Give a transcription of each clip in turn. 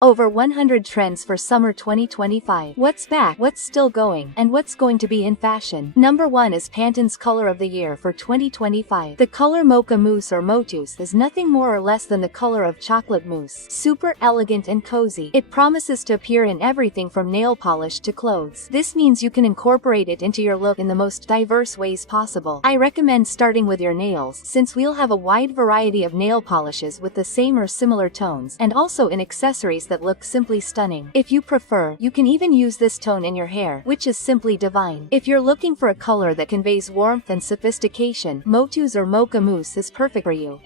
Over 100 trends for summer 2025. What's back, what's still going, and what's going to be in fashion. Number 1 is Pantone's color of the year for 2025. The color Mocha Mousse or Motus is nothing more or less than the color of chocolate mousse. Super elegant and cozy. It promises to appear in everything from nail polish to clothes. This means you can incorporate it into your look in the most diverse ways possible. I recommend starting with your nails, since we'll have a wide variety of nail polishes with the same or similar tones, and also in accessories that look simply stunning. If you prefer, you can even use this tone in your hair, which is simply divine. If you're looking for a color that conveys warmth and sophistication, Motus or Mocha Mousse is perfect for you.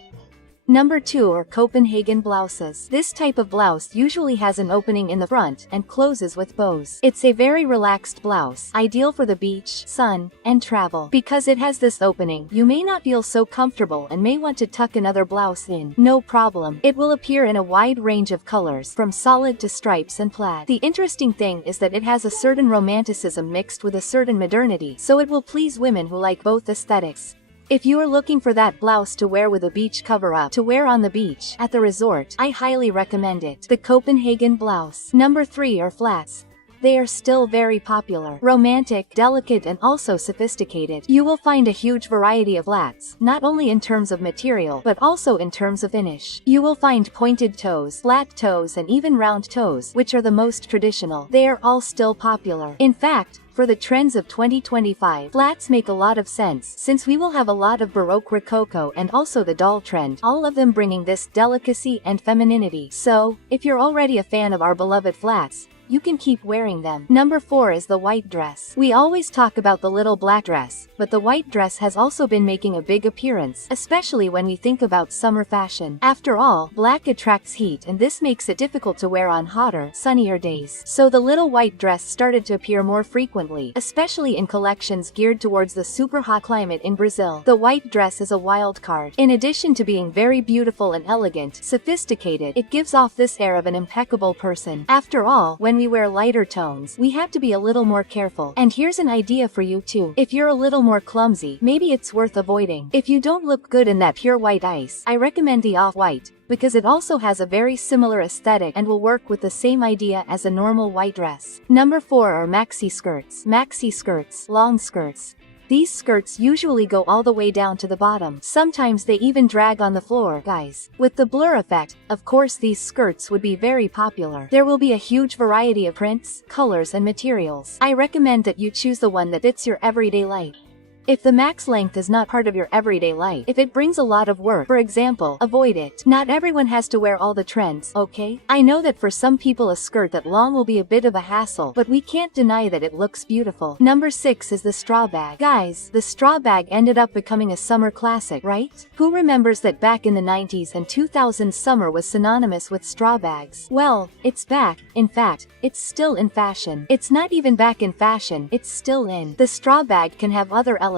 Number 2 are Copenhagen blouses. This type of blouse usually has an opening in the front and closes with bows. It's a very relaxed blouse, ideal for the beach, sun, and travel. Because it has this opening, you may not feel so comfortable and may want to tuck another blouse in. No problem. It will appear in a wide range of colors, from solid to stripes and plaid. The interesting thing is that it has a certain romanticism mixed with a certain modernity, so it will please women who like both aesthetics. If you are looking for that blouse to wear with a beach cover-up to wear on the beach, at the resort, I highly recommend it. The Copenhagen blouse. Number 3 are flats. They are still very popular, romantic, delicate, and also sophisticated. You will find a huge variety of flats, not only in terms of material, but also in terms of finish. You will find pointed toes, flat toes, and even round toes, which are the most traditional. They are all still popular. In fact, for the trends of 2025, flats make a lot of sense, since we will have a lot of Baroque Rococo and also the doll trend, all of them bringing this delicacy and femininity. So, if you're already a fan of our beloved flats, you can keep wearing them. Number 4 is the white dress. We always talk about the little black dress, but the white dress has also been making a big appearance, especially when we think about summer fashion. After all, black attracts heat, and this makes it difficult to wear on hotter, sunnier days. So the little white dress started to appear more frequently, especially in collections geared towards the super hot climate in Brazil. The white dress is a wild card. In addition to being very beautiful and elegant, sophisticated, it gives off this air of an impeccable person. After all, when we wear lighter tones, we have to be a little more careful. And here's an idea for you too. If you're a little more clumsy, maybe it's worth avoiding. If you don't look good in that pure white ice, I recommend the off-white, because it also has a very similar aesthetic and will work with the same idea as a normal white dress. Number 4 are maxi skirts. Maxi skirts, long skirts. These skirts usually go all the way down to the bottom. Sometimes they even drag on the floor, guys. With the blur effect, of course these skirts would be very popular. There will be a huge variety of prints, colors, and materials. I recommend that you choose the one that fits your everyday life. If the max length is not part of your everyday life, if it brings a lot of work, for example, avoid it. Not everyone has to wear all the trends, okay? I know that for some people a skirt that long will be a bit of a hassle, but we can't deny that it looks beautiful. Number 6 is the straw bag. Guys, the straw bag ended up becoming a summer classic, right? Who remembers that back in the 90s and 2000s summer was synonymous with straw bags? Well, it's back. In fact, it's still in fashion. It's not even back in fashion, it's still in. The straw bag can have other elements.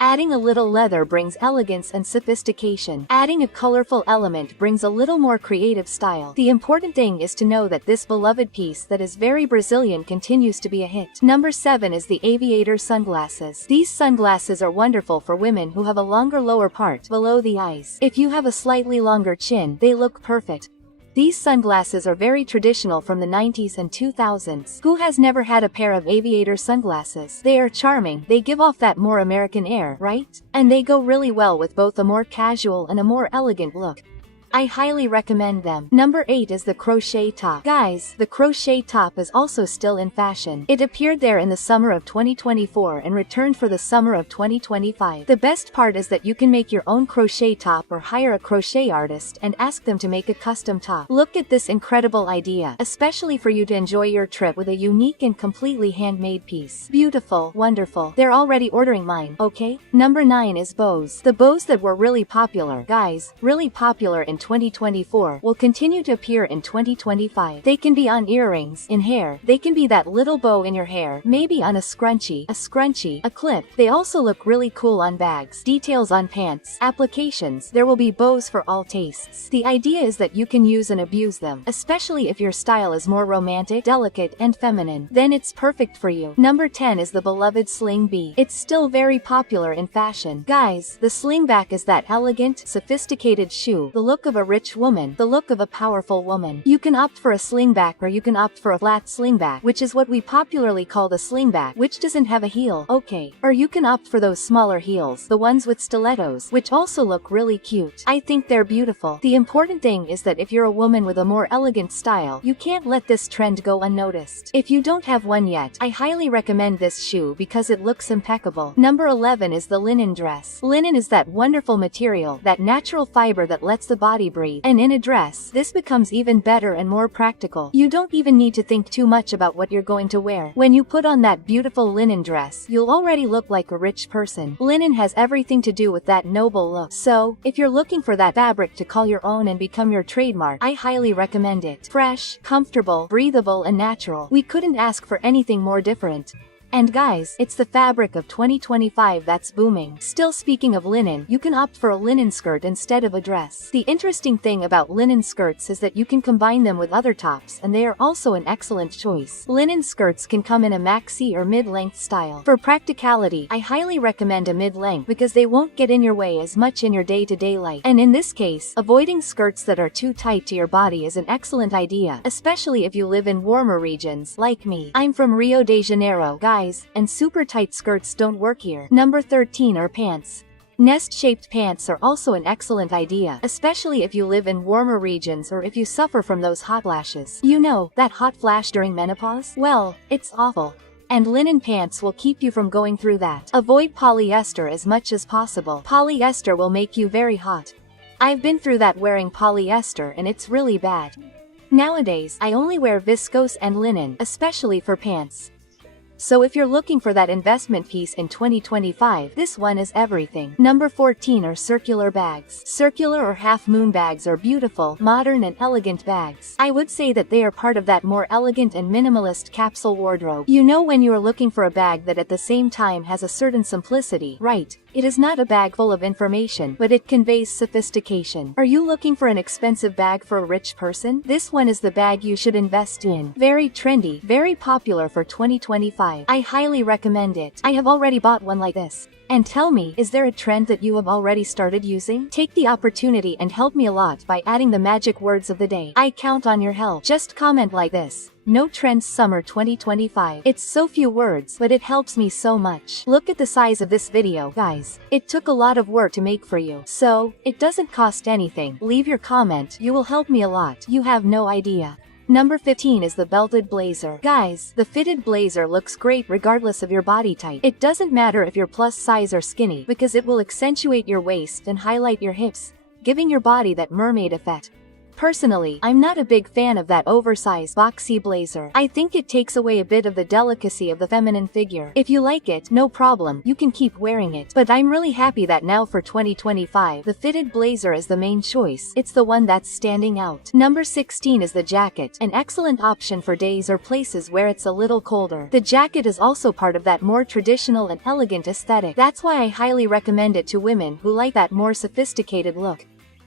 Adding a little leather brings elegance and sophistication. Adding a colorful element brings a little more creative style. The important thing is to know that this beloved piece that is very Brazilian continues to be a hit. Number 7 is the Aviator sunglasses. These sunglasses are wonderful for women who have a longer lower part below the eyes. If you have a slightly longer chin, they look perfect. These sunglasses are very traditional from the 90s and 2000s. Who has never had a pair of Aviator sunglasses? They are charming, they give off that more American air, right? And they go really well with both a more casual and a more elegant look. I highly recommend them. Number 8 is the crochet top. Guys, the crochet top is also still in fashion. It appeared there in the summer of 2024 and returned for the summer of 2025. The best part is that you can make your own crochet top or hire a crochet artist and ask them to make a custom top. Look at this incredible idea, especially for you to enjoy your trip with a unique and completely handmade piece. Beautiful, wonderful. They're already ordering mine, okay? Number 9 is bows. The bows that were really popular, guys, really popular in 2024 will continue to appear in 2025. They can be on earrings, in hair, they can be that little bow in your hair, maybe on a scrunchie, a clip. They also look really cool on bags, details on pants, applications. There will be bows for all tastes. The idea is that you can use and abuse them, especially if your style is more romantic, delicate, and feminine. Then it's perfect for you. Number 10 is the beloved sling bee. It's still very popular in fashion. Guys, the slingback is that elegant, sophisticated shoe. The look of of a rich woman, the look of a powerful woman. You can opt for a slingback or you can opt for a flat slingback, which is what we popularly call the slingback, which doesn't have a heel, okay. Or you can opt for those smaller heels, the ones with stilettos, which also look really cute. I think they're beautiful. The important thing is that if you're a woman with a more elegant style, you can't let this trend go unnoticed. If you don't have one yet, I highly recommend this shoe because it looks impeccable. Number 11 is the linen dress. Linen is that wonderful material, that natural fiber that lets the body breathe, and in a dress, this becomes even better and more practical. You don't even need to think too much about what you're going to wear. When you put on that beautiful linen dress, you'll already look like a rich person. Linen has everything to do with that noble look. So, if you're looking for that fabric to call your own and become your trademark, I highly recommend it. Fresh, comfortable, breathable, and natural. We couldn't ask for anything more different. And guys, it's the fabric of 2025 that's booming. Still speaking of linen, you can opt for a linen skirt instead of a dress. The interesting thing about linen skirts is that you can combine them with other tops, and they are also an excellent choice. Linen skirts can come in a maxi or mid-length style. For practicality, I highly recommend a mid-length because they won't get in your way as much in your day-to-day life. And in this case, avoiding skirts that are too tight to your body is an excellent idea, especially if you live in warmer regions, like me. I'm from Rio de Janeiro, guys, and super tight skirts don't work here. Number 13 are pants. Nest-shaped pants are also an excellent idea, especially if you live in warmer regions or if you suffer from those hot flashes. You know, that hot flash during menopause? Well, it's awful. And linen pants will keep you from going through that. Avoid polyester as much as possible. Polyester will make you very hot. I've been through that wearing polyester and it's really bad. Nowadays, I only wear viscose and linen, especially for pants. So if you're looking for that investment piece in 2025, this one is everything. Number 14 are circular bags. Circular or half-moon bags are beautiful, modern and elegant bags. I would say that they are part of that more elegant and minimalist capsule wardrobe. You know when you are looking for a bag that at the same time has a certain simplicity, right? It is not a bag full of information, but it conveys sophistication. Are you looking for an expensive bag for a rich person? This one is the bag you should invest in. Very trendy, very popular for 2025. I highly recommend it. I have already bought one like this. And tell me, is there a trend that you have already started using? Take the opportunity and help me a lot by adding the magic words of the day. I count on your help. Just comment like this: "No trends summer 2025. It's so few words, but it helps me so much. Look at the size of this video, guys. It took a lot of work to make for you. So, it doesn't cost anything. Leave your comment. You will help me a lot. You have no idea. Number 15 is the belted blazer. Guys, the fitted blazer looks great regardless of your body type. It doesn't matter if you're plus size or skinny, because it will accentuate your waist and highlight your hips, giving your body that mermaid effect. Personally, I'm not a big fan of that oversized, boxy blazer. I think it takes away a bit of the delicacy of the feminine figure. If you like it, no problem, you can keep wearing it. But I'm really happy that now for 2025, the fitted blazer is the main choice. It's the one that's standing out. Number 16 is the jacket, an excellent option for days or places where it's a little colder. The jacket is also part of that more traditional and elegant aesthetic. That's why I highly recommend it to women who like that more sophisticated look.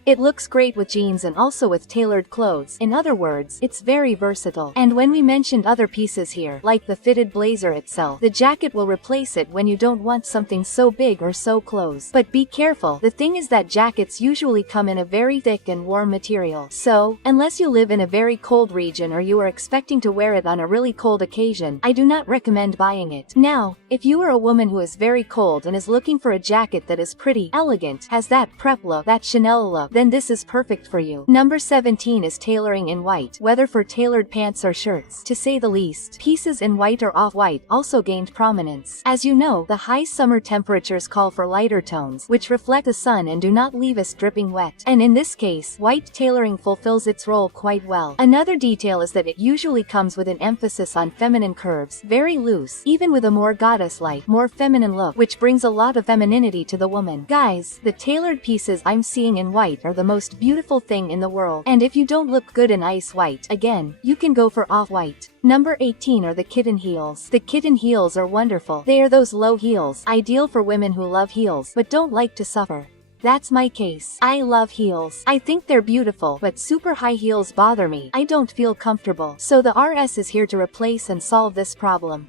It looks great with jeans and also with tailored clothes. In other words, it's very versatile. And when we mentioned other pieces here, like the fitted blazer itself, the jacket will replace it when you don't want something so big or so close. But be careful, the thing is that jackets usually come in a very thick and warm material. So, unless you live in a very cold region or you are expecting to wear it on a really cold occasion, I do not recommend buying it. Now, if you are a woman who is very cold and is looking for a jacket that is pretty, elegant, has that prep look, that Chanel look, then this is perfect for you. Number 17 is tailoring in white, whether for tailored pants or shirts. To say the least, pieces in white or off-white also gained prominence. As you know, the high summer temperatures call for lighter tones, which reflect the sun and do not leave us dripping wet. And in this case, white tailoring fulfills its role quite well. Another detail is that it usually comes with an emphasis on feminine curves, very loose, even with a more goddess-like, more feminine look, which brings a lot of femininity to the woman. Guys, the tailored pieces I'm seeing in white are the most beautiful thing in the world. And if you don't look good in ice white, again, you can go for off-white. Number 18 are the kitten heels. The kitten heels are wonderful. They are those low heels, ideal for women who love heels, but don't like to suffer. That's my case. I love heels. I think they're beautiful, but super high heels bother me. I don't feel comfortable. So the RS is here to replace and solve this problem.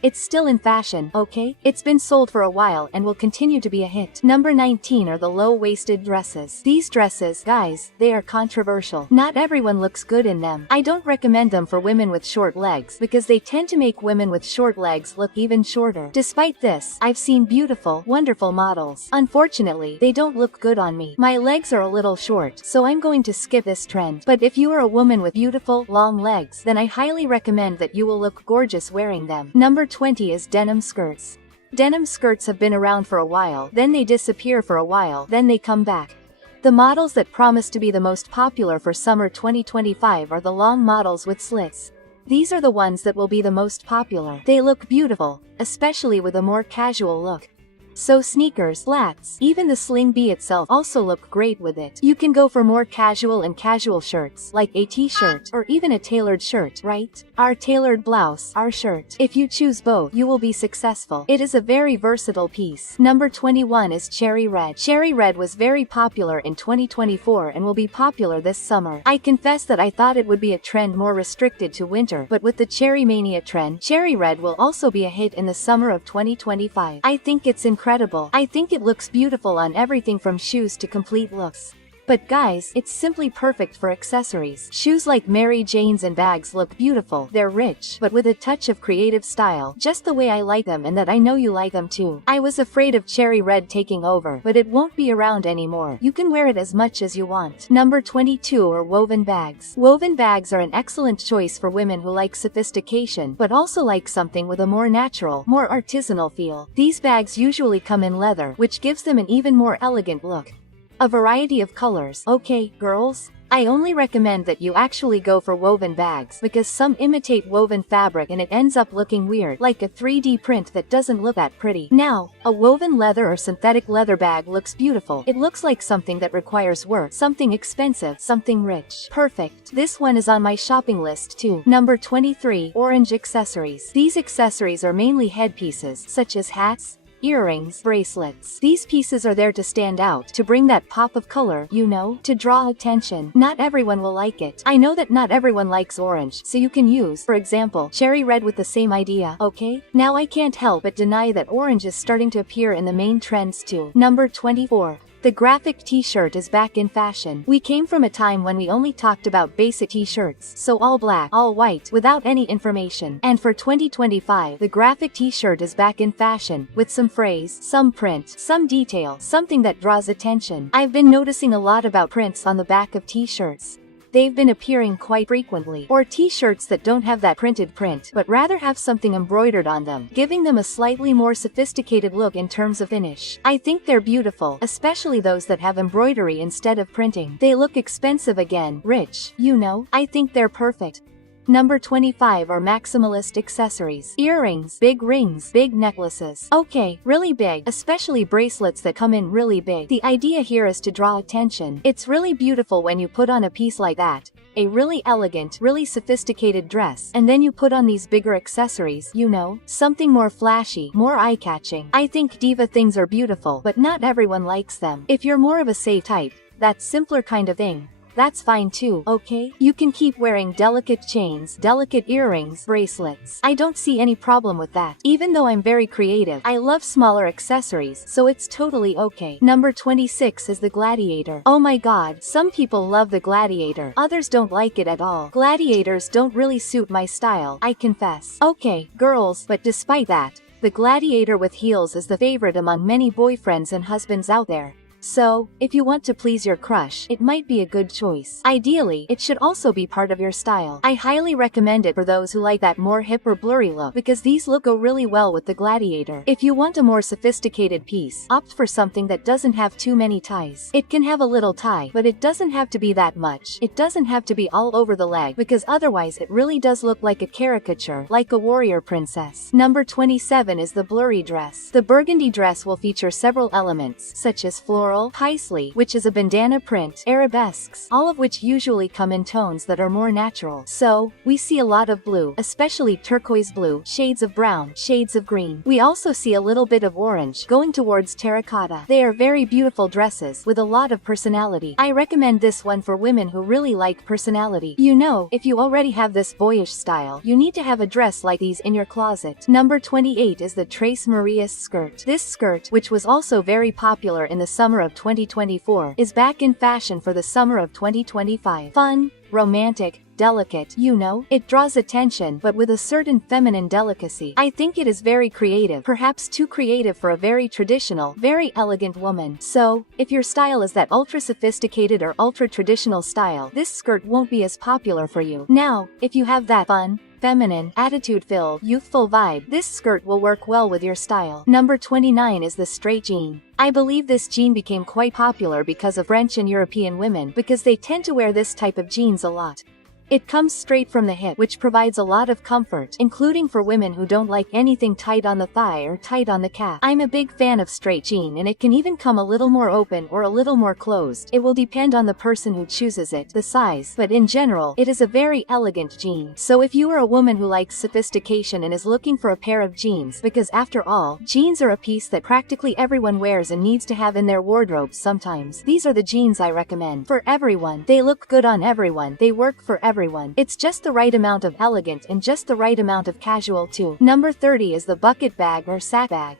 It's still in fashion, okay? It's been sold for a while and will continue to be a hit. Number 19 are the low-waisted dresses. These dresses, guys, they are controversial. Not everyone looks good in them. I don't recommend them for women with short legs because they tend to make women with short legs look even shorter. Despite this, I've seen beautiful, wonderful models. Unfortunately, they don't look good on me. My legs are a little short, so I'm going to skip this trend. But if you are a woman with beautiful, long legs, then I highly recommend that you will look gorgeous wearing them. Number 20 is denim skirts. Denim skirts have been around for a while, then they disappear for a while, then they come back. The models that promise to be the most popular for summer 2025 are the long models with slits. These are the ones that will be the most popular. They look beautiful, especially with a more casual look. So sneakers, flats, even the sling bee itself also look great with it. You can go for more casual and casual shirts, like a t-shirt, or even a tailored shirt, right? Our tailored blouse, our shirt. If you choose both, you will be successful. It is a very versatile piece. Number 21 is cherry red. Cherry red was very popular in 2024 and will be popular this summer. I confess that I thought it would be a trend more restricted to winter, but with the cherry mania trend, cherry red will also be a hit in the summer of 2025. I think it's incredible. I think it looks beautiful on everything from shoes to complete looks. But guys, it's simply perfect for accessories. Shoes like Mary Jane's and bags look beautiful. They're rich, but with a touch of creative style, just the way I like them and that I know you like them too. I was afraid of cherry red taking over, but it won't be around anymore. You can wear it as much as you want. Number 22 are woven bags. Woven bags are an excellent choice for women who like sophistication, but also like something with a more natural, more artisanal feel. These bags usually come in leather, which gives them an even more elegant look. A variety of colors. Okay, girls? I only recommend that you actually go for woven bags because some imitate woven fabric and it ends up looking weird, like a 3D print that doesn't look that pretty. Now, a woven leather or synthetic leather bag looks beautiful. It looks like something that requires work, something expensive, something rich. Perfect. This one is on my shopping list too. Number 23, orange accessories. These accessories are mainly headpieces, such as hats, earrings, bracelets. These pieces are there to stand out, to bring that pop of color, you know, to draw attention. Not everyone will like it. I know that not everyone likes orange, so you can use, for example, cherry red with the same idea, okay? Now I can't help but deny that orange is starting to appear in the main trends too. Number 24. The graphic t-shirt is back in fashion. We came from a time when we only talked about basic t-shirts, so all black, all white, without any information. And for 2025, the graphic t-shirt is back in fashion, with some phrase, some print, some detail, something that draws attention. I've been noticing a lot about prints on the back of t-shirts. They've been appearing quite frequently. Or t-shirts that don't have that printed print, but rather have something embroidered on them, giving them a slightly more sophisticated look in terms of finish. I think they're beautiful, especially those that have embroidery instead of printing. They look expensive again, rich, you know. I think they're perfect. Number 25 are Maximalist accessories. Earrings, big rings, big necklaces. Okay, really big, especially bracelets that come in really big. The idea here is to draw attention. It's really beautiful when you put on a piece like that, a really elegant, really sophisticated dress, and then you put on these bigger accessories, you know, something more flashy, more eye-catching. I think diva things are beautiful, but not everyone likes them. If you're more of a safe type, that simpler kind of thing, that's fine too, okay? You can keep wearing delicate chains, delicate earrings, bracelets. I don't see any problem with that. Even though I'm very creative, I love smaller accessories, so it's totally okay. Number 26 is the Gladiator. Oh my god, some people love the Gladiator, others don't like it at all. Gladiators don't really suit my style, I confess. Okay, girls, but despite that, the Gladiator with heels is the favorite among many boyfriends and husbands out there. So, if you want to please your crush, it might be a good choice. Ideally, it should also be part of your style. I highly recommend it for those who like that more hip or blurry look, because these look go really well with the Gladiator. If you want a more sophisticated piece, opt for something that doesn't have too many ties. It can have a little tie, but it doesn't have to be that much. It doesn't have to be all over the leg, because otherwise it really does look like a caricature, like a warrior princess. Number 27 is the blurry dress. The burgundy dress will feature several elements, such as floral, girl, paisley, which is a bandana print, arabesques, all of which usually come in tones that are more natural. So, we see a lot of blue, especially turquoise blue, shades of brown, shades of green. We also see a little bit of orange, going towards terracotta. They are very beautiful dresses, with a lot of personality. I recommend this one for women who really like personality. You know, if you already have this boyish style, you need to have a dress like these in your closet. Number 28 is the Tres Marias skirt. This skirt, which was also very popular in the summer of 2024, is back in fashion for the summer of 2025. Fun, romantic, delicate, you know, it draws attention but with a certain feminine delicacy. I think it is very creative, perhaps too creative for a very traditional, very elegant woman. So, if your style is that ultra sophisticated or ultra traditional style, this skirt won't be as popular for you. Now, if you have that fun, feminine, attitude-filled, youthful vibe, this skirt will work well with your style. Number 29 is the straight jean. I believe this jean became quite popular because of French and European women, because they tend to wear this type of jeans a lot. It comes straight from the hip, which provides a lot of comfort, including for women who don't like anything tight on the thigh or tight on the calf. I'm a big fan of straight jean, and it can even come a little more open or a little more closed. It will depend on the person who chooses it, the size, but in general, it is a very elegant jean. So if you are a woman who likes sophistication and is looking for a pair of jeans, because after all, jeans are a piece that practically everyone wears and needs to have in their wardrobe sometimes, these are the jeans I recommend. For everyone. They look good on everyone. They work for everyone. It's just the right amount of elegant and just the right amount of casual too. Number 30 is the bucket bag or sack bag.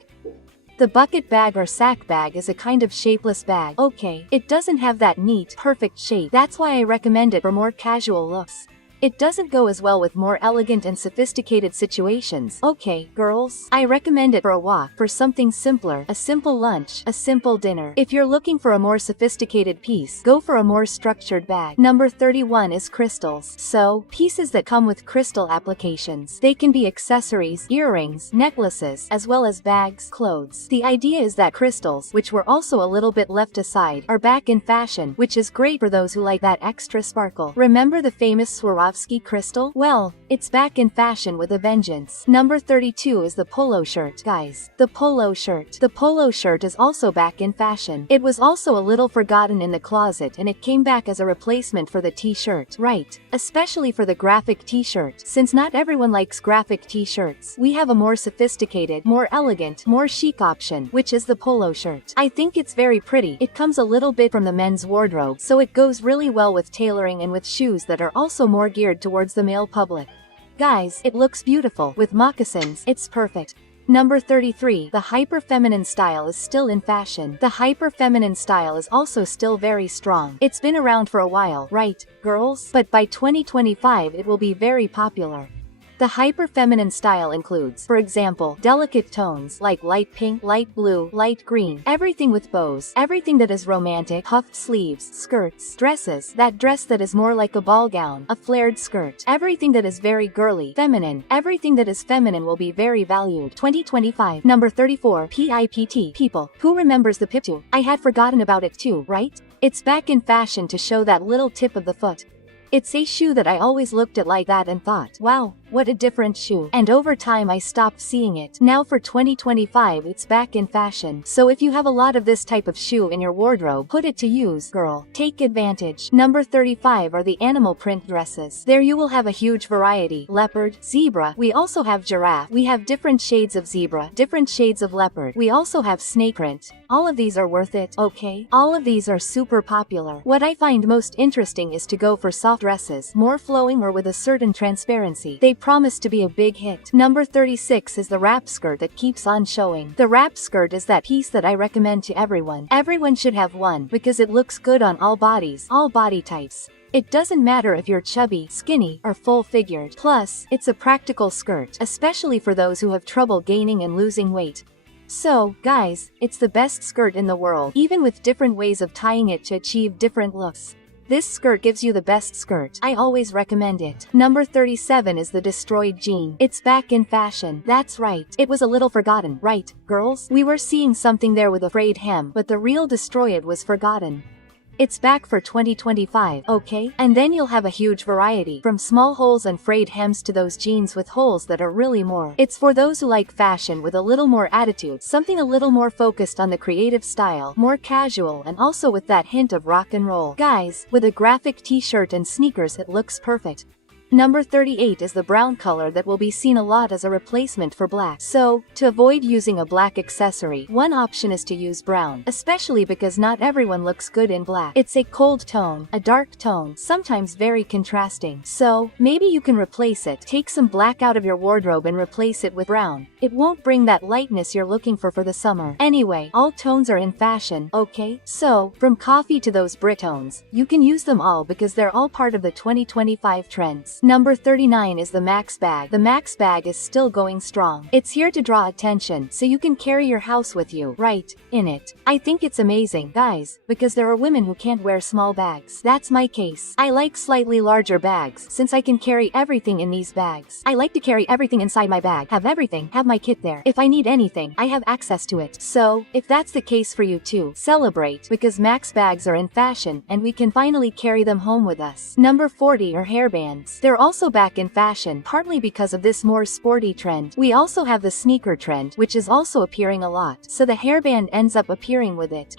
The bucket bag or sack bag is a kind of shapeless bag. Okay, it doesn't have that neat, perfect shape. That's why I recommend it for more casual looks. It doesn't go as well with more elegant and sophisticated situations. Okay, girls, I recommend it for a walk, for something simpler, a simple lunch, a simple dinner. If you're looking for a more sophisticated piece, go for a more structured bag. Number 31 is crystals. So, pieces that come with crystal applications. They can be accessories, earrings, necklaces, as well as bags, clothes. The idea is that crystals, which were also a little bit left aside, are back in fashion, which is great for those who like that extra sparkle. Remember the famous Swarovski crystal? Well, it's back in fashion with a vengeance. Number 32 is the polo shirt. Guys, the polo shirt. The polo shirt is also back in fashion. It was also a little forgotten in the closet and it came back as a replacement for the t-shirt. Right. Especially for the graphic t-shirt. Since not everyone likes graphic t-shirts, we have a more sophisticated, more elegant, more chic option, which is the polo shirt. I think it's very pretty. It comes a little bit from the men's wardrobe, so it goes really well with tailoring and with shoes that are also more geared towards the male public. Guys, it looks beautiful. With moccasins, it's perfect. Number 33, the hyper-feminine style is still in fashion. The hyper-feminine style is also still very strong. It's been around for a while, right, girls? But by 2025 it will be very popular. The hyper-feminine style includes, for example, delicate tones like light pink, light blue, light green, everything with bows, everything that is romantic, puffed sleeves, skirts, dresses, that dress that is more like a ball gown, a flared skirt, everything that is very girly, feminine, everything that is feminine will be very valued. 2025. Number 34, PIPT, people. Who remembers the Peep-toe? I had forgotten about it too, right? It's back in fashion to show that little tip of the foot. It's a shoe that I always looked at like that and thought, wow, what a different shoe. And over time I stopped seeing it. Now for 2025 it's back in fashion. So if you have a lot of this type of shoe in your wardrobe, put it to use, girl. Take advantage. Number 35 are the animal print dresses. There you will have a huge variety. Leopard, zebra. We also have giraffe. We have different shades of zebra, different shades of leopard. We also have snake print. All of these are worth it, okay? All of these are super popular. What I find most interesting is to go for soft dresses, more flowing or with a certain transparency. They promise to be a big hit. Number 36 is the wrap skirt that keeps on showing. The wrap skirt is that piece that I recommend to everyone. Everyone should have one because it looks good on all bodies, all body types. It doesn't matter if you're chubby, skinny, or full-figured. Plus, it's a practical skirt, especially for those who have trouble gaining and losing weight. So, guys, it's the best skirt in the world, even with different ways of tying it to achieve different looks. This skirt gives you the best skirt. I always recommend it. Number 37 is the destroyed jean. It's back in fashion. That's right. It was a little forgotten, right, girls? We were seeing something there with a frayed hem, but the real destroyed was forgotten. It's back for 2025, okay? And then you'll have a huge variety, from small holes and frayed hems to those jeans with holes that are really more. It's for those who like fashion with a little more attitude, something a little more focused on the creative style, more casual, and also with that hint of rock and roll. Guys, with a graphic t-shirt and sneakers, it looks perfect. Number 38 is the brown color that will be seen a lot as a replacement for black. So, to avoid using a black accessory, one option is to use brown, especially because not everyone looks good in black. It's a cold tone, a dark tone, sometimes very contrasting. So, maybe you can replace it. Take some black out of your wardrobe and replace it with brown. It won't bring that lightness you're looking for the summer. Anyway, all tones are in fashion, okay? So, from coffee to those brick tones, you can use them all because they're all part of the 2025 trends. Number 39 is the Max bag. The Max bag is still going strong. It's here to draw attention, so you can carry your house with you, right, in it. I think it's amazing, guys, because there are women who can't wear small bags. That's my case. I like slightly larger bags, since I can carry everything in these bags. I like to carry everything inside my bag, have everything, have my kit there. If I need anything, I have access to it. So, if that's the case for you too, celebrate, because Max bags are in fashion, and we can finally carry them home with us. Number 40 are hairbands. They're also back in fashion, partly because of this more sporty trend. We also have the sneaker trend, which is also appearing a lot, so the hairband ends up appearing with it.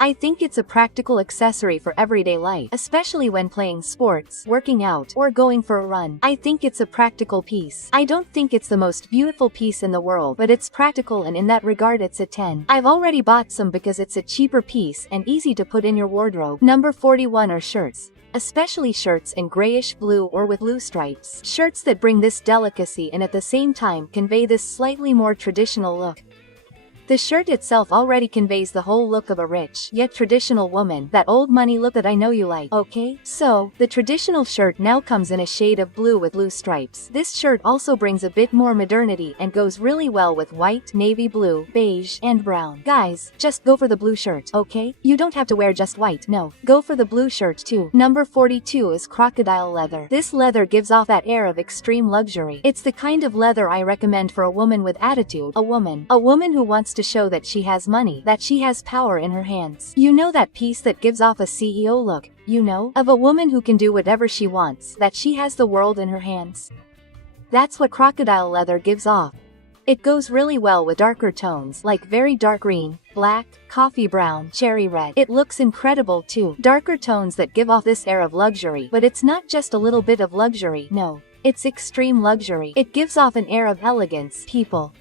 I think it's a practical accessory for everyday life, especially when playing sports, working out, or going for a run. I think it's a practical piece. I don't think it's the most beautiful piece in the world, but it's practical, and in that regard it's a 10. I've already bought some because it's a cheaper piece and easy to put in your wardrobe. Number 41 are shirts. Especially shirts in grayish blue or with blue stripes. Shirts that bring this delicacy and at the same time convey this slightly more traditional look. The shirt itself already conveys the whole look of a rich, yet traditional woman, that old money look that I know you like, okay? So, the traditional shirt now comes in a shade of blue with blue stripes. This shirt also brings a bit more modernity and goes really well with white, navy blue, beige, and brown. Guys, just go for the blue shirt, okay? You don't have to wear just white, no. Go for the blue shirt too. Number 42 is crocodile leather. This leather gives off that air of extreme luxury. It's the kind of leather I recommend for a woman with attitude, a woman who wants to show that she has money, that she has power in her hands. You know, that piece that gives off a CEO look, you know, of a woman who can do whatever she wants, that she has the world in her hands. That's what crocodile leather gives off. It goes really well with darker tones, like very dark green, black, coffee brown, cherry red. It looks incredible too. Darker tones that give off this air of luxury, but it's not just a little bit of luxury, no. It's extreme luxury. It gives off an air of elegance, people.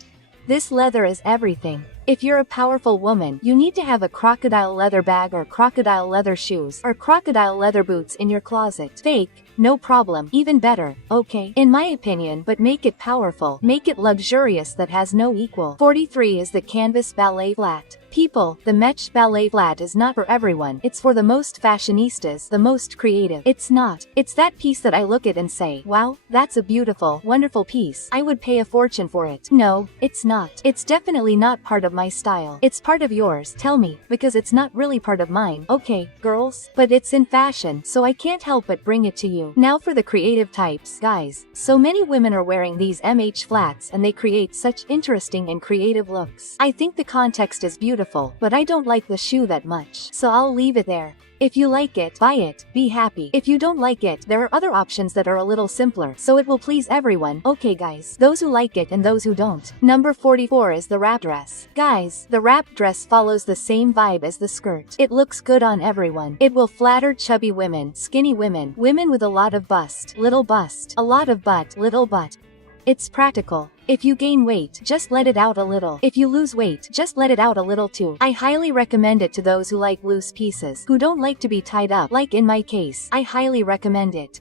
This leather is everything. If you're a powerful woman, you need to have a crocodile leather bag or crocodile leather shoes or crocodile leather boots in your closet. Fake, no problem, even better, okay? In my opinion, but make it powerful, make it luxurious that has no equal. 43 is the canvas ballet flat. People, the mesh ballet flat is not for everyone. It's for the most fashionistas, the most creative. It's not. It's that piece that I look at and say, wow, that's a beautiful, wonderful piece. I would pay a fortune for it. No, it's not. It's definitely not part of my style. It's part of yours, tell me, because it's not really part of mine. Okay, girls, but it's in fashion, so I can't help but bring it to you. Now for the creative types, guys. So many women are wearing these MH flats and they create such interesting and creative looks. I think the context is beautiful, but I don't like the shoe that much, so I'll leave it there. If you like it, buy it, be happy. If you don't like it, there are other options that are a little simpler, so it will please everyone. Okay guys, those who like it and those who don't. Number 44 is the wrap dress. Guys, the wrap dress follows the same vibe as the skirt. It looks good on everyone. It will flatter chubby women, skinny women, women with a lot of bust, a lot of butt, little butt. It's practical. If you gain weight, just let it out a little. If you lose weight, just let it out a little too. I highly recommend it to those who like loose pieces, who don't like to be tied up, like in my case. I highly recommend it.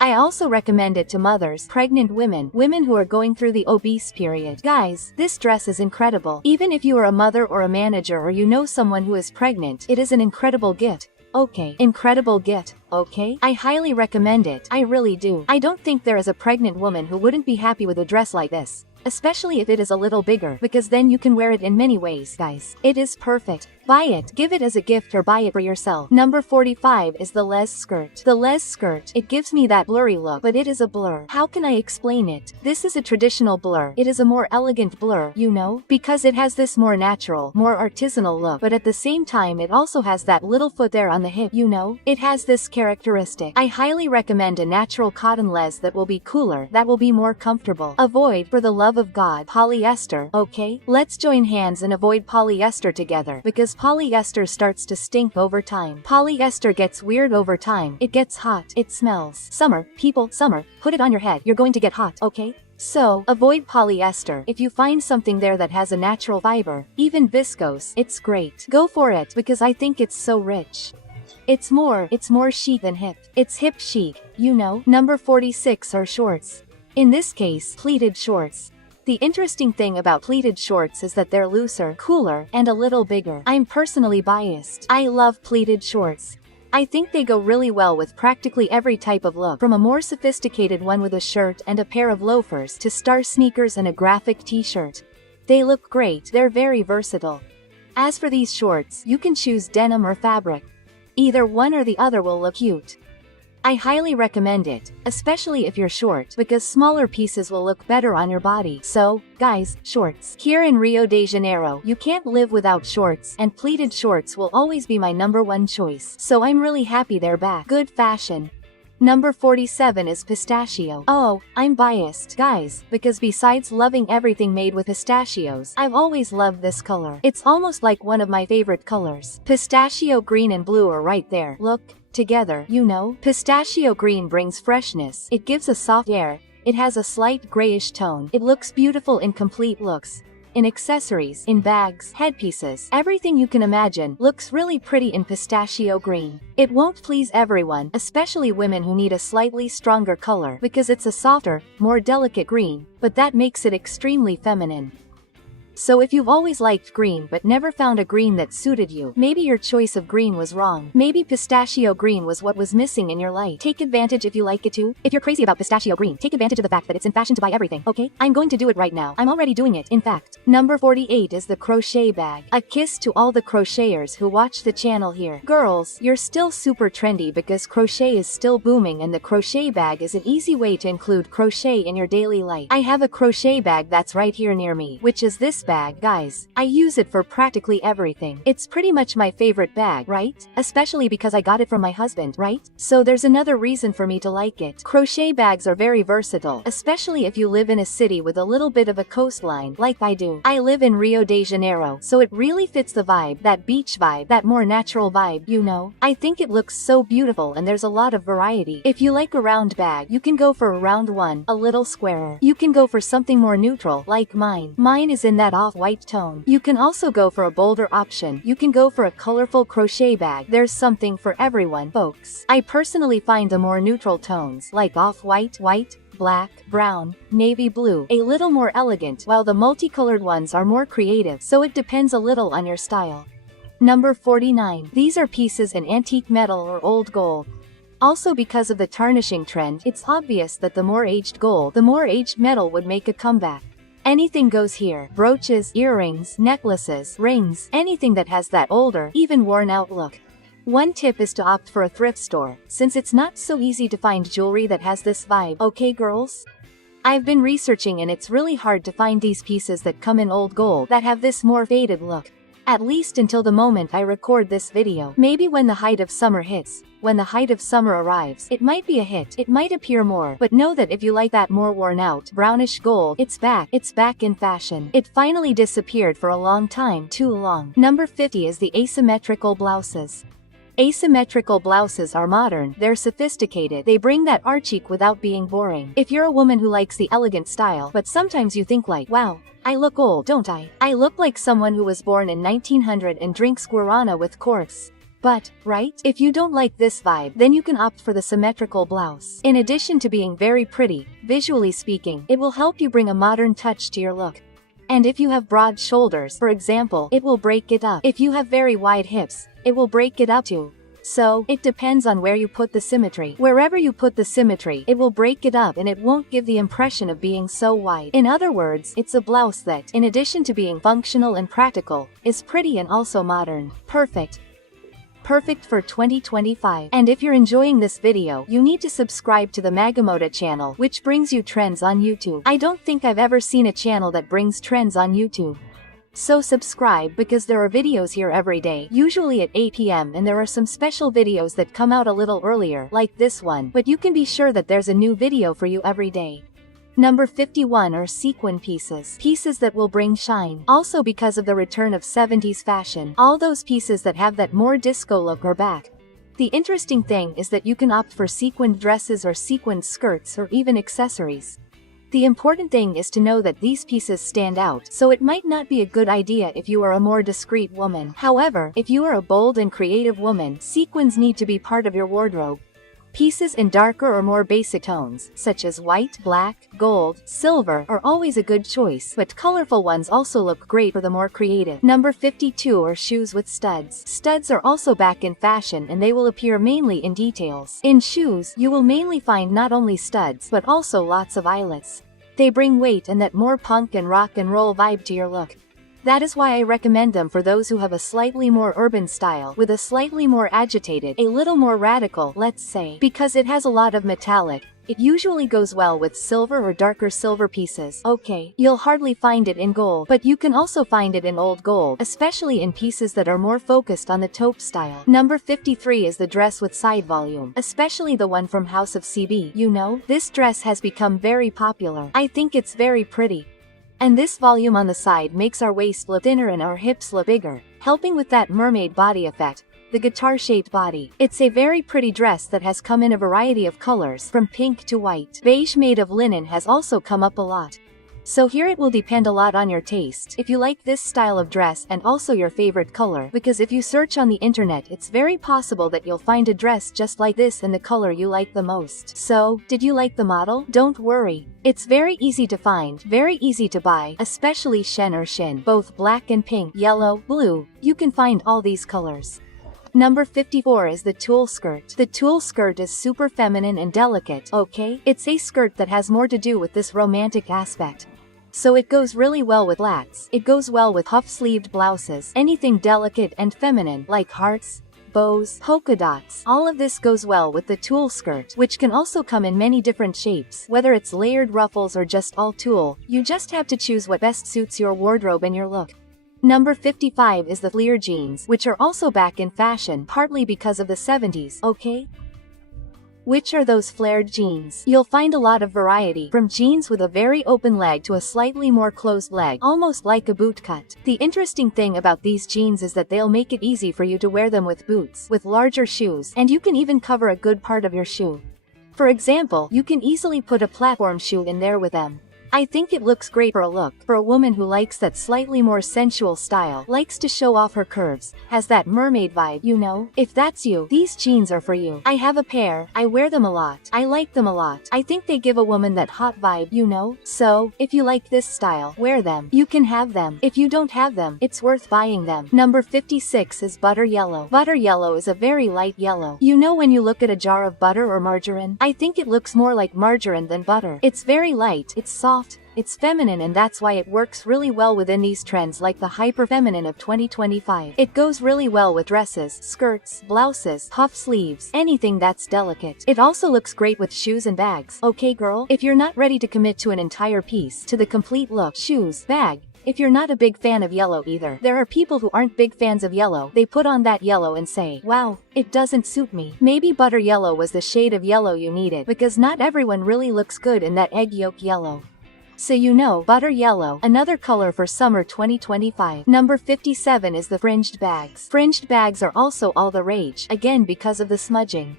I also recommend it to mothers, pregnant women, women who are going through the obese period. Guys, this dress is incredible. Even if you are a mother or a manager or you know someone who is pregnant, it is an incredible gift. Okay, incredible gift, okay? I highly recommend it, I really do. I don't think there is a pregnant woman who wouldn't be happy with a dress like this. Especially if it is a little bigger, because then you can wear it in many ways, guys. It is perfect. Buy it, give it as a gift or buy it for yourself. Number 45 is the les skirt. The les skirt, it gives me that blurry look, but it is a blur. How can I explain it? This is a traditional blur. It is a more elegant blur, you know, because it has this more natural, more artisanal look, but at the same time it also has that little foot there on the hip, you know? It has this characteristic. I highly recommend a natural cotton les that will be cooler, that will be more comfortable. Avoid, for the love of God, polyester, okay? Let's join hands and avoid polyester together, because polyester starts to stink over time. Polyester gets weird over time. It gets hot. It smells. Summer, people, summer, put it on your head. You're going to get hot, okay? So, avoid polyester. If you find something there that has a natural fiber, even viscose, it's great. Go for it, because I think it's so rich. It's more chic than hip. It's hip chic, you know. Number 46 are shorts. In this case, pleated shorts. The interesting thing about pleated shorts is that they're looser, cooler, and a little bigger. I'm personally biased. I love pleated shorts. I think they go really well with practically every type of look, from a more sophisticated one with a shirt and a pair of loafers to star sneakers and a graphic t-shirt. They look great, they're very versatile. As for these shorts, you can choose denim or fabric. Either one or the other will look cute. I highly recommend it, especially if you're short, because smaller pieces will look better on your body. So, guys, shorts. Here in Rio de Janeiro, you can't live without shorts, and pleated shorts will always be my #1 choice. So I'm really happy they're back. Good fashion. Number 47 is pistachio. Oh, I'm biased, guys, because besides loving everything made with pistachios, I've always loved this color. It's almost like one of my favorite colors. Pistachio green and blue are right there. Look. Together, you know. Pistachio green brings freshness. It gives a soft air. It has a slight grayish tone. It looks beautiful in complete looks. In accessories, in bags, headpieces, everything you can imagine looks really pretty in pistachio green. It won't please everyone, especially women who need a slightly stronger color, because it's a softer, more delicate green, but that makes it extremely feminine. So if you've always liked green but never found a green that suited you, maybe your choice of green was wrong. Maybe pistachio green was what was missing in your life. Take advantage if you like it too. If you're crazy about pistachio green, take advantage of the fact that it's in fashion to buy everything, okay? I'm going to do it right now. I'm already doing it, in fact. Number 48 is the crochet bag. A kiss to all the crocheters who watch the channel here. Girls, you're still super trendy because crochet is still booming, and the crochet bag is an easy way to include crochet in your daily life. I have a crochet bag that's right here near me, which is this bag, guys. I use it for practically everything. It's pretty much my favorite bag, right? Especially because I got it from my husband, right? So there's another reason for me to like it. Crochet bags are very versatile, especially if you live in a city with a little bit of a coastline, like I do. I live in Rio de Janeiro, so it really fits the vibe, that beach vibe, that more natural vibe, you know? I think it looks so beautiful, and there's a lot of variety. If you like a round bag, you can go for a round one, a little squarer. You can go for something more neutral, like mine. Mine is in that off-white tone. You can also go for a bolder option. You can go for a colorful crochet bag. There's something for everyone, folks. I personally find the more neutral tones, like off-white, white, black, brown, navy blue, a little more elegant, while the multicolored ones are more creative, so it depends a little on your style. Number 49. These are pieces in antique metal or old gold. Also, because of the tarnishing trend, it's obvious that the more aged gold, the more aged metal would make a comeback. Anything goes here. Brooches, earrings, necklaces, rings, anything that has that older, even worn out look. One tip is to opt for a thrift store, since it's not so easy to find jewelry that has this vibe, okay girls? I've been researching, and it's really hard to find these pieces that come in old gold that have this more faded look. At least until the moment I record this video. Maybe when the height of summer hits, when the height of summer arrives, it might be a hit. It might appear more, but know that if you like that more worn out, brownish gold, it's back. It's back in fashion. It finally disappeared for a long time, too long. Number 50 is the asymmetrical blouses. Asymmetrical blouses are modern, they're sophisticated, they bring that art chic without being boring. If you're a woman who likes the elegant style, but sometimes you think like, wow, I look old, don't I? I look like someone who was born in 1900 and drinks guarana with corks. But, right? If you don't like this vibe, then you can opt for the symmetrical blouse. In addition to being very pretty, visually speaking, it will help you bring a modern touch to your look. And if you have broad shoulders, for example, it will break it up. If you have very wide hips, it will break it up too. So, it depends on where you put the symmetry. Wherever you put the symmetry, it will break it up and it won't give the impression of being so wide. In other words, it's a blouse that, in addition to being functional and practical, is pretty and also modern. Perfect. Perfect for 2025. And if you're enjoying this video, you need to subscribe to the Magamoda channel, which brings you trends on YouTube. I don't think I've ever seen a channel that brings trends on YouTube. So subscribe because there are videos here every day, usually at 8 p.m. and there are some special videos that come out a little earlier, like this one, but you can be sure that there's a new video for you every day. Number 51 are sequin pieces. Pieces that will bring shine. Also because of the return of 70s fashion, all those pieces that have that more disco look are back. The interesting thing is that you can opt for sequined dresses or sequined skirts or even accessories. The important thing is to know that these pieces stand out, so it might not be a good idea if you are a more discreet woman. However, if you are a bold and creative woman, sequins need to be part of your wardrobe. Pieces in darker or more basic tones, such as white, black, gold, silver, are always a good choice, but colorful ones also look great for the more creative. Number 52 are shoes with studs. Studs are also back in fashion and they will appear mainly in details. In shoes, you will mainly find not only studs, but also lots of eyelets. They bring weight and that more punk and rock and roll vibe to your look. That is why I recommend them for those who have a slightly more urban style, with a slightly more agitated, a little more radical, let's say. Because it has a lot of metallic, it usually goes well with silver or darker silver pieces. Okay, you'll hardly find it in gold, but you can also find it in old gold, especially in pieces that are more focused on the taupe style. Number 53 is the dress with side volume, especially the one from House of CB. You know, this dress has become very popular. I think it's very pretty. And this volume on the side makes our waist look thinner and our hips look bigger, helping with that mermaid body effect, the guitar-shaped body. It's a very pretty dress that has come in a variety of colors, from pink to white. Beige made of linen has also come up a lot. So here it will depend a lot on your taste, if you like this style of dress and also your favorite color, because if you search on the internet it's very possible that you'll find a dress just like this in the color you like the most. So, did you like the model? Don't worry. It's very easy to find, very easy to buy, especially Shen or Shin, both black and pink, yellow, blue, you can find all these colors. Number 54 is the tulle skirt. The tulle skirt is super feminine and delicate, okay? It's a skirt that has more to do with this romantic aspect. So it goes really well with flats. It goes well with puff-sleeved blouses, anything delicate and feminine, like hearts, bows, polka dots. All of this goes well with the tulle skirt, which can also come in many different shapes, whether it's layered ruffles or just all tulle. You just have to choose what best suits your wardrobe and your look. Number 55 is the flare jeans, which are also back in fashion, partly because of the 70s, okay? Which are those flared jeans? You'll find a lot of variety, from jeans with a very open leg to a slightly more closed leg, almost like a boot cut. The interesting thing about these jeans is that they'll make it easy for you to wear them with boots, with larger shoes, and you can even cover a good part of your shoe. For example, you can easily put a platform shoe in there with them. I think it looks great for a woman who likes that slightly more sensual style, likes to show off her curves, has that mermaid vibe, you know? If that's you, these jeans are for you. I have a pair, I wear them a lot, I like them a lot. I think they give a woman that hot vibe, you know? So, if you like this style, wear them. You can have them. If you don't have them, it's worth buying them. Number 56 is butter yellow. Butter yellow is a very light yellow. You know when you look at a jar of butter or margarine? I think it looks more like margarine than butter. It's very light, it's soft, it's feminine, and that's why it works really well within these trends like the hyper-feminine of 2025. It goes really well with dresses, skirts, blouses, puff sleeves, anything that's delicate. It also looks great with shoes and bags. Okay girl, if you're not ready to commit to an entire piece, to the complete look, shoes, bag, if you're not a big fan of yellow either, there are people who aren't big fans of yellow. They put on that yellow and say, wow, it doesn't suit me. Maybe butter yellow was the shade of yellow you needed, because not everyone really looks good in that egg yolk yellow. So you know, butter yellow, another color for summer 2025. Number 57 is the fringed bags. Fringed bags are also all the rage, again because of the smudging.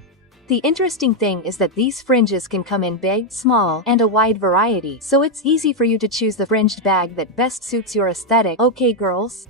The interesting thing is that these fringes can come in big, small, and a wide variety, so it's easy for you to choose the fringed bag that best suits your aesthetic. Okay girls?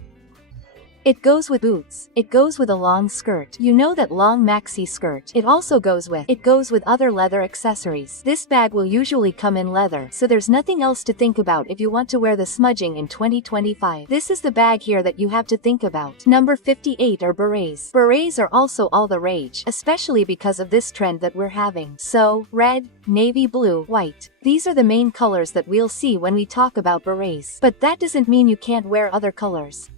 It goes with boots. It goes with a long skirt. You know that long maxi skirt. It also goes with other leather accessories. This bag will usually come in leather, so there's nothing else to think about if you want to wear the smudging in 2025. This is the bag here that you have to think about. Number 58 are berets. Berets are also all the rage, especially because of this trend that we're having. So, red, navy blue, white. These are the main colors that we'll see when we talk about berets. But that doesn't mean you can't wear other colors.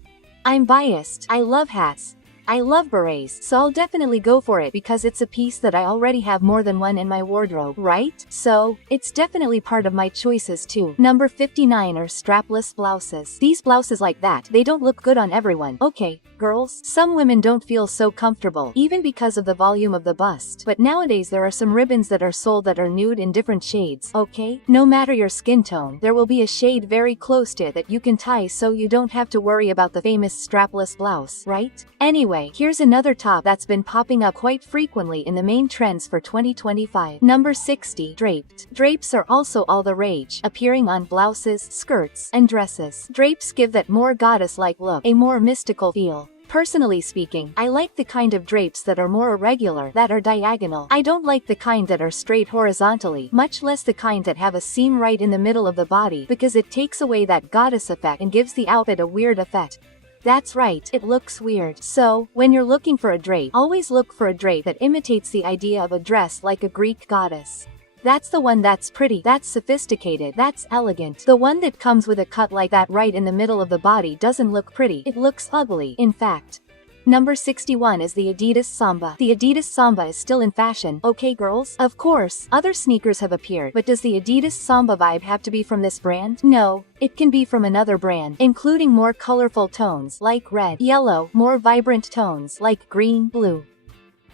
I'm biased. I love hats. I love berets, so I'll definitely go for it because it's a piece that I already have more than one in my wardrobe, right? So, it's definitely part of my choices too. Number 59 are strapless blouses. These blouses like that, they don't look good on everyone. Okay, girls, some women don't feel so comfortable, even because of the volume of the bust. But nowadays there are some ribbons that are sold that are nude in different shades, okay? No matter your skin tone, there will be a shade very close to it that you can tie so you don't have to worry about the famous strapless blouse, right? Anyway, here's another top that's been popping up quite frequently in the main trends for 2025. Number 60, draped. Drapes are also all the rage, appearing on blouses, skirts, and dresses. Drapes give that more goddess-like look, a more mystical feel. Personally speaking, I like the kind of drapes that are more irregular, that are diagonal. I don't like the kind that are straight horizontally, much less the kind that have a seam right in the middle of the body, because it takes away that goddess effect and gives the outfit a weird effect. That's right, it looks weird. So, when you're looking for a drape, always look for a drape that imitates the idea of a dress like a Greek goddess. That's the one that's pretty, that's sophisticated, that's elegant. The one that comes with a cut like that right in the middle of the body doesn't look pretty, it looks ugly, in fact. Number 61 is the Adidas Samba. The Adidas Samba is still in fashion, okay girls? Of course, other sneakers have appeared, but does the Adidas Samba vibe have to be from this brand? No, it can be from another brand, including more colorful tones like red, yellow, more vibrant tones like green, blue.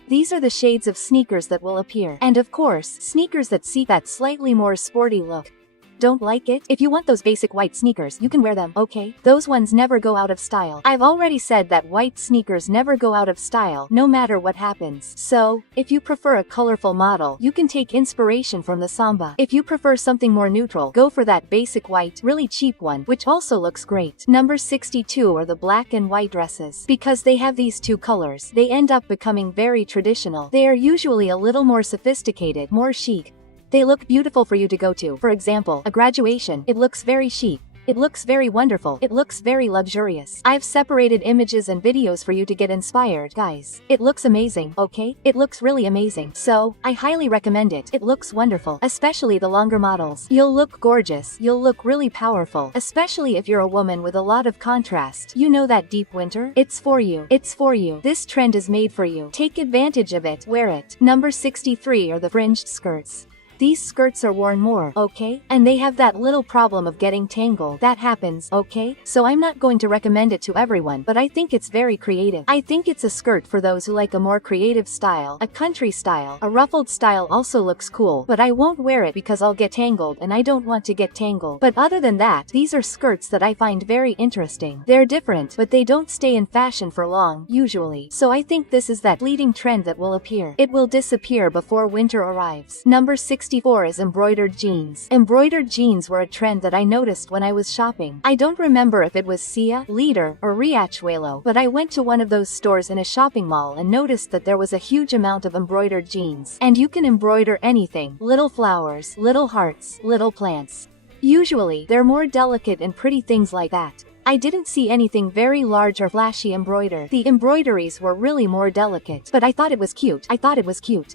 These are the shades of sneakers that will appear. And of course, sneakers that seek that slightly more sporty look. Don't like it? If you want those basic white sneakers, you can wear them, okay? Those ones never go out of style. I've already said that white sneakers never go out of style, no matter what happens. So, if you prefer a colorful model, you can take inspiration from the Samba. If you prefer something more neutral, go for that basic white, really cheap one, which also looks great. Number 62 are the black and white dresses. Because they have these two colors, they end up becoming very traditional. They are usually a little more sophisticated, more chic. They look beautiful for you to go to. For example, a graduation. It looks very chic. It looks very wonderful. It looks very luxurious. I've separated images and videos for you to get inspired, guys. It looks amazing, okay? It looks really amazing. So, I highly recommend it. It looks wonderful, especially the longer models. You'll look gorgeous. You'll look really powerful, especially if you're a woman with a lot of contrast. You know that deep winter? It's for you. It's for you. This trend is made for you. Take advantage of it. Wear it. Number 63 are the fringed skirts. These skirts are worn more, okay? And they have that little problem of getting tangled. That happens, okay? So I'm not going to recommend it to everyone, but I think it's very creative. I think it's a skirt for those who like a more creative style, a country style. A ruffled style also looks cool, but I won't wear it because I'll get tangled and I don't want to get tangled. But other than that, these are skirts that I find very interesting. They're different, but they don't stay in fashion for long, usually. So I think this is that fleeting trend that will appear. It will disappear before winter arrives. Number 64 is embroidered jeans. Embroidered jeans were a trend that I noticed when I was shopping. I don't remember if it was Sia, Leader, or Riachuelo, but I went to one of those stores in a shopping mall and noticed that there was a huge amount of embroidered jeans. And you can embroider anything. Little flowers, little hearts, little plants. Usually, they're more delicate and pretty things like that. I didn't see anything very large or flashy embroidered. The embroideries were really more delicate, but I thought it was cute.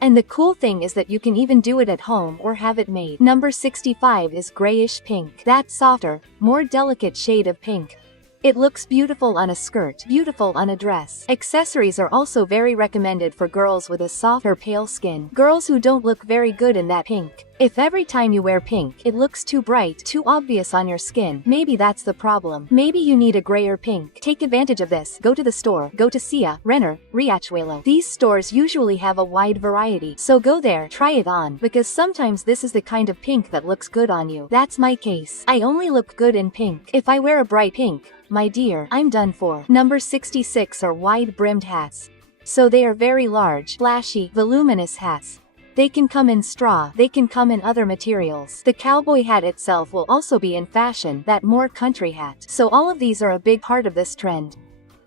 And the cool thing is that you can even do it at home or have it made. Number 65 is grayish pink. That softer, more delicate shade of pink. It looks beautiful on a skirt, beautiful on a dress. Accessories are also very recommended for girls with a soft or pale skin. Girls who don't look very good in that pink. If every time you wear pink, it looks too bright, too obvious on your skin, maybe that's the problem. Maybe you need a grayer pink. Take advantage of this. Go to the store. Go to Sia, Renner, Riachuelo. These stores usually have a wide variety, so go there, try it on, because sometimes this is the kind of pink that looks good on you. That's my case. I only look good in pink. If I wear a bright pink, my dear, I'm done for. Number 66 are wide-brimmed hats. So they are very large, flashy, voluminous hats. They can come in straw, they can come in other materials. The cowboy hat itself will also be in fashion, that more country hat. So all of these are a big part of this trend.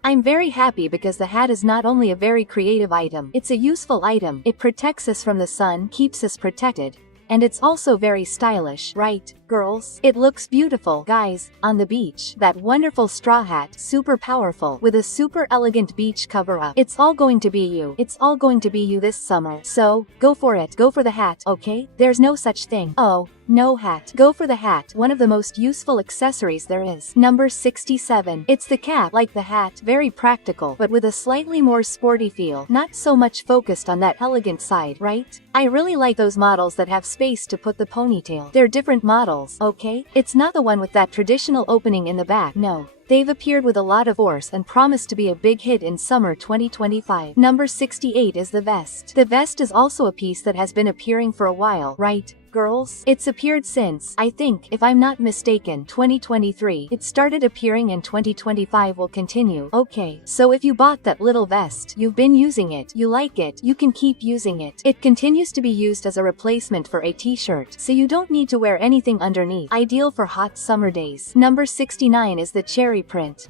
I'm very happy because the hat is not only a very creative item, it's a useful item. It protects us from the sun, keeps us protected. And it's also very stylish, right, girls? It looks beautiful, guys, on the beach. That wonderful straw hat, super powerful, with a super elegant beach cover-up. It's all going to be you. It's all going to be you this summer. So, go for it. Go for the hat, okay? There's no such thing. Oh, no hat. Go for the hat, one of the most useful accessories there is. Number 67. It's the cap, like the hat, very practical, but with a slightly more sporty feel. Not so much focused on that elegant side, right? I really like those models that have space to put the ponytail. They're different models, okay? It's not the one with that traditional opening in the back, no. They've appeared with a lot of force and promise to be a big hit in summer 2025. Number 68 is the vest. The vest is also a piece that has been appearing for a while, right, girls? It's appeared since, I think, if I'm not mistaken, 2023. It started appearing and 2025 will continue. Okay, so if you bought that little vest, you've been using it, you like it, you can keep using it. It continues to be used as a replacement for a t-shirt, so you don't need to wear anything underneath. Ideal for hot summer days. Number 69 is the cherry print.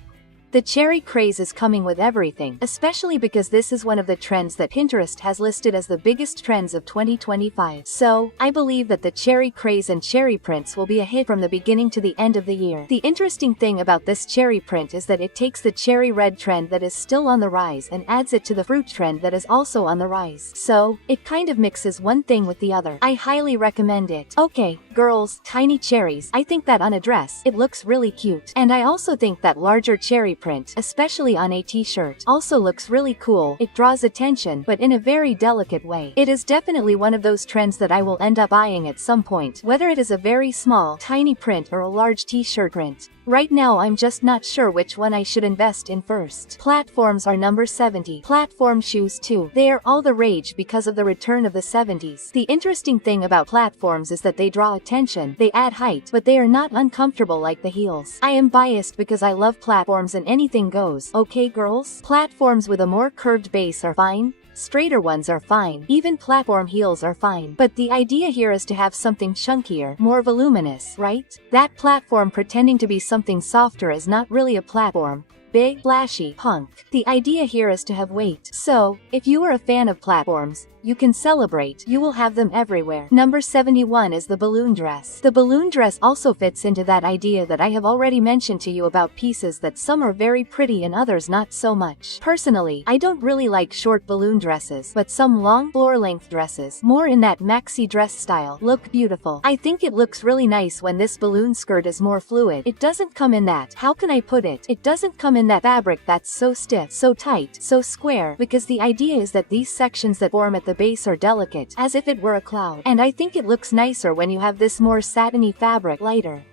The cherry craze is coming with everything, especially because this is one of the trends that Pinterest has listed as the biggest trends of 2025. So, I believe that the cherry craze and cherry prints will be a hit from the beginning to the end of the year. The interesting thing about this cherry print is that it takes the cherry red trend that is still on the rise and adds it to the fruit trend that is also on the rise. So, it kind of mixes one thing with the other. I highly recommend it. Okay, girls, tiny cherries. I think that on a dress, it looks really cute. And I also think that larger cherry print, especially on a t-shirt, also looks really cool. It draws attention, but in a very delicate way. It is definitely one of those trends that I will end up buying at some point, whether it is a very small, tiny print or a large t-shirt print. Right now I'm just not sure which one I should invest in first. Platforms are number 70. Platform shoes too. They are all the rage because of the return of the 70s. The interesting thing about platforms is that they draw attention, they add height, but they are not uncomfortable like the heels. I am biased because I love platforms and anything goes. Okay girls? Platforms with a more curved base are fine. Straighter ones are fine. Even platform heels are fine. But the idea here is to have something chunkier, more voluminous, right? That platform pretending to be something softer is not really a platform. Big, flashy, punk. The idea here is to have weight. So, if you are a fan of platforms, you can celebrate. You will have them everywhere. Number 71 is the balloon dress. The balloon dress also fits into that idea that I have already mentioned to you about pieces that some are very pretty and others not so much. Personally, I don't really like short balloon dresses, but some long floor-length dresses, more in that maxi dress style, look beautiful. I think it looks really nice when this balloon skirt is more fluid. It doesn't come in that, how can I put it? It doesn't come in that fabric that's so stiff, so tight, so square, because the idea is that these sections that form at the base are delicate, as if it were a cloud. And I think it looks nicer when you have this more satiny fabric, lighter.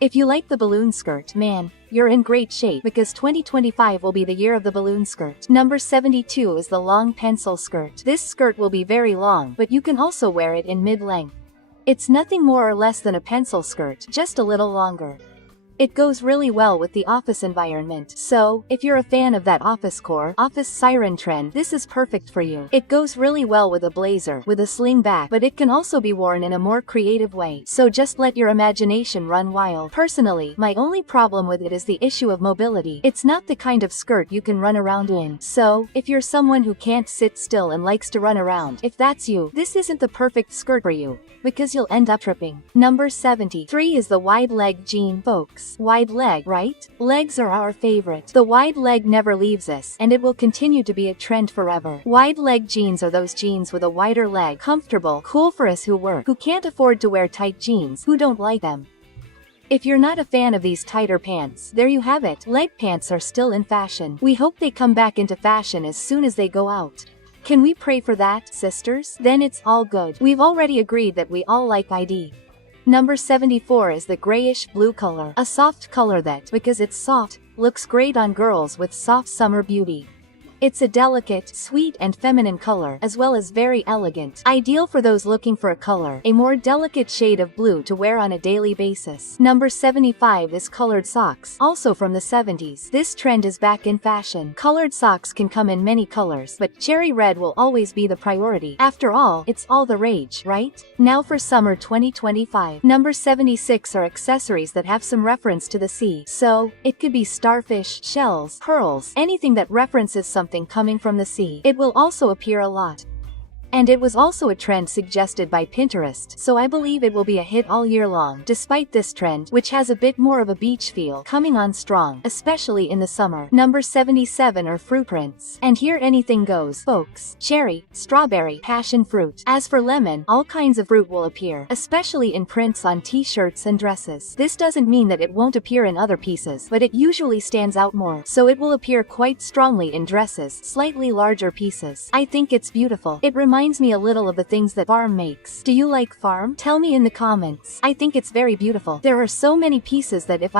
If you like the balloon skirt, man, you're in great shape because 2025 will be the year of the balloon skirt. Number 72 is the long pencil skirt. This skirt will be very long, but you can also wear it in mid-length. It's nothing more or less than a pencil skirt, just a little longer. It goes really well with the office environment. So, if you're a fan of that office siren trend, this is perfect for you. It goes really well with a blazer, with a sling back, but it can also be worn in a more creative way. So just let your imagination run wild. Personally, my only problem with it is the issue of mobility. It's not the kind of skirt you can run around in. So, if you're someone who can't sit still and likes to run around, if that's you, this isn't the perfect skirt for you, because you'll end up tripping. Number 73 is the wide leg jean, folks. Wide leg, right? Legs are our favorite. The wide leg never leaves us, and it will continue to be a trend forever. Wide leg jeans are those jeans with a wider leg, comfortable, cool for us who work, who can't afford to wear tight jeans, who don't like them. If you're not a fan of these tighter pants, there you have it. Leg pants are still in fashion. We hope they come back into fashion as soon as they go out. Can we pray for that, sisters? Then it's all good. We've already agreed that we all like ID. Number 74 is the grayish blue color. A soft color that, because it's soft, looks great on girls with soft summer beauty. It's a delicate, sweet and feminine color, as well as very elegant. Ideal for those looking for a color, a more delicate shade of blue to wear on a daily basis. Number 75 is colored socks, also from the 70s. This trend is back in fashion. Colored socks can come in many colors, but cherry red will always be the priority. After all, it's all the rage, right? Now for summer 2025. Number 76 are accessories that have some reference to the sea. So, it could be starfish, shells, pearls, anything that references something coming from the sea. It will also appear a lot. And it was also a trend suggested by Pinterest, so I believe it will be a hit all year long. Despite this trend, which has a bit more of a beach feel, coming on strong, especially in the summer. Number 77 are fruit prints. And here anything goes, folks. Cherry, strawberry, passion fruit. As for lemon, all kinds of fruit will appear, especially in prints on t-shirts and dresses. This doesn't mean that it won't appear in other pieces, but it usually stands out more, so it will appear quite strongly in dresses, slightly larger pieces. I think it's beautiful. It reminds me a little of the things that Farm makes. Do you like Farm? Tell me in the comments. I think it's very beautiful. There are so many pieces that if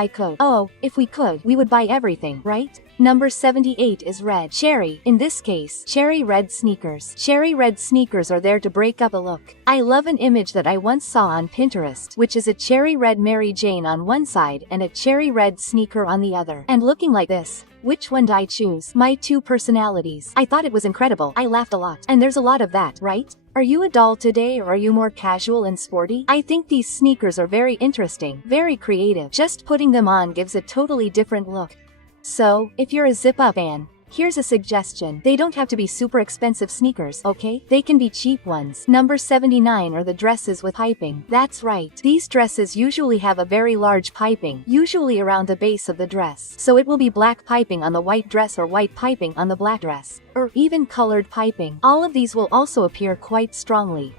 we could, we would buy everything, right? Number 78 is red. Cherry, in this case, cherry red sneakers. Cherry red sneakers are there to break up a look. I love an image that I once saw on Pinterest, which is a cherry red Mary Jane on one side and a cherry red sneaker on the other. And looking like this. Which one do I choose? My two personalities. I thought it was incredible. I laughed a lot. And there's a lot of that, right? Are you a doll today or are you more casual and sporty? I think these sneakers are very interesting, very creative. Just putting them on gives a totally different look. So, if you're a zip-up fan, here's a suggestion. They don't have to be super expensive sneakers, okay? They can be cheap ones. Number 79 are the dresses with piping. That's right. These dresses usually have a very large piping, usually around the base of the dress. So it will be black piping on the white dress or white piping on the black dress. Or even colored piping. All of these will also appear quite strongly.